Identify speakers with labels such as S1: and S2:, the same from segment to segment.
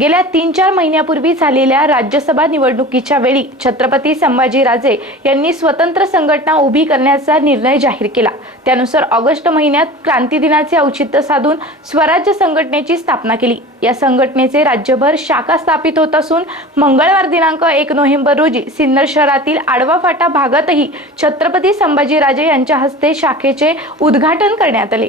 S1: गेल्या तीन चार महिन्यापूर्वी झालेल्या राज्यसभा निवडणुकीच्या वेळी छत्रपती संभाजीराजे यांनी स्वतंत्र संघटना उभी करण्याचा निर्णय जाहीर केला. त्यानुसार ऑगस्ट महिन्यात क्रांती दिनाचे औचित्य साधून स्वराज्य संघटनेची स्थापना केली. या संघटनेचे राज्यभर शाखा स्थापित होत असून मंगळवार दिनांक एक नोव्हेंबर रोजी सिन्नर शहरातील आडवा फाटा भागातही छत्रपती संभाजीराजे यांच्या हस्ते शाखेचे उद्घाटन करण्यात आले.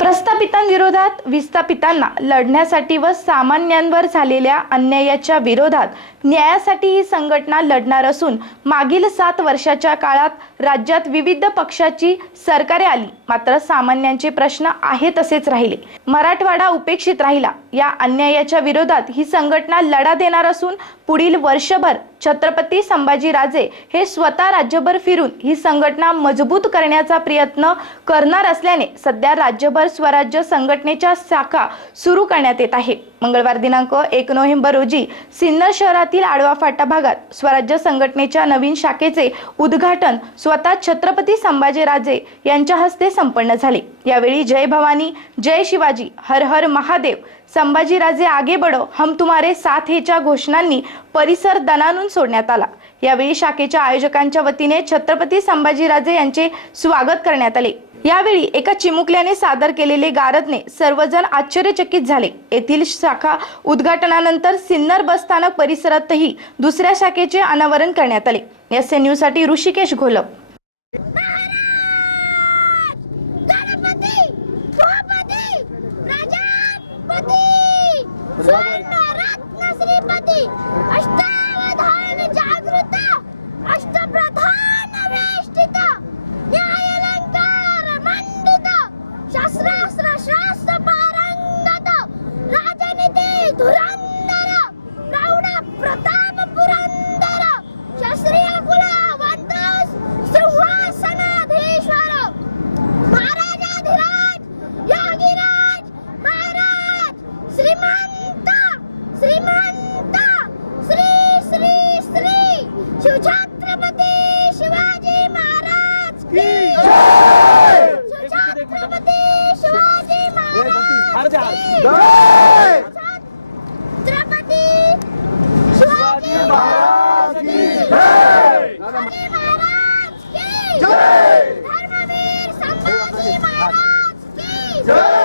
S1: प्रस्थापितांविरोधात विस्थापितांना लढण्यासाठी व सामान्यांवर झालेल्या अन्यायाच्या विरोधात न्यायासाठी ही संघटना लढणार असून मागील सात वर्षाच्या काळात राज्यात विविध पक्षाची सरकारे आली. मात्र सामान्यांचे प्रश्न आहे तसेच राहिले. मराठवाडा उपेक्षित राहिला. या अन्यायाच्या विरोधात ही संघटना लढा देणार असून पुढील वर्षभर छत्रपती संभाजीराजे हे स्वतः राज्यभर फिरून ही संघटना मजबूत करण्याचा प्रयत्न करणार असल्याने सध्या राज्यभर स्वराज्य संघटनेच्या शाखा सुरू करण्यात येत आहे. मंगळवार दिनांक एक नोव्हेंबर रोजी सिन्नर शहरातील आडवा फाटा भागात स्वराज्य संघटनेच्या नवीन शाखेचे उद्घाटन स्वतः छत्रपती संभाजीराजे यांच्या हस्ते संपन्न झाले. यावेळी जय भवानी जय शिवाजी हर हर महादेव संभाजीराजे आगे बडो हम तुम्हारे साथ हेच्या घोषणांनी परिसर दणानून सोडण्यात आला. यावेळी शाखेच्या आयोजकांच्या वतीने छत्रपती संभाजीराजे यांचे स्वागत करण्यात आले. यावेळी एका चिमुकल्याने सादर केलेले गारदने सर्वजण आश्चर्यचकित झाले. येथील शाखा उद्घाटनानंतर सिन्नर बस स्थानक परिसरातही दुसऱ्या शाखेचे अनावरण करण्यात आले. एस एन न्यूजसाठी ऋषिकेश घोलप.
S2: स्वर्ण रत्न श्रीपती. अष्टावधान जागृत. अष्टप्रधान शिवछत्रपती शिवाजी महाराज की शिवछत्रपती शिवाजी महाराज की छत्रपती शिवाजी महाराज की शिवाजी महाराज की धर्मवीर संभाजी महाराज की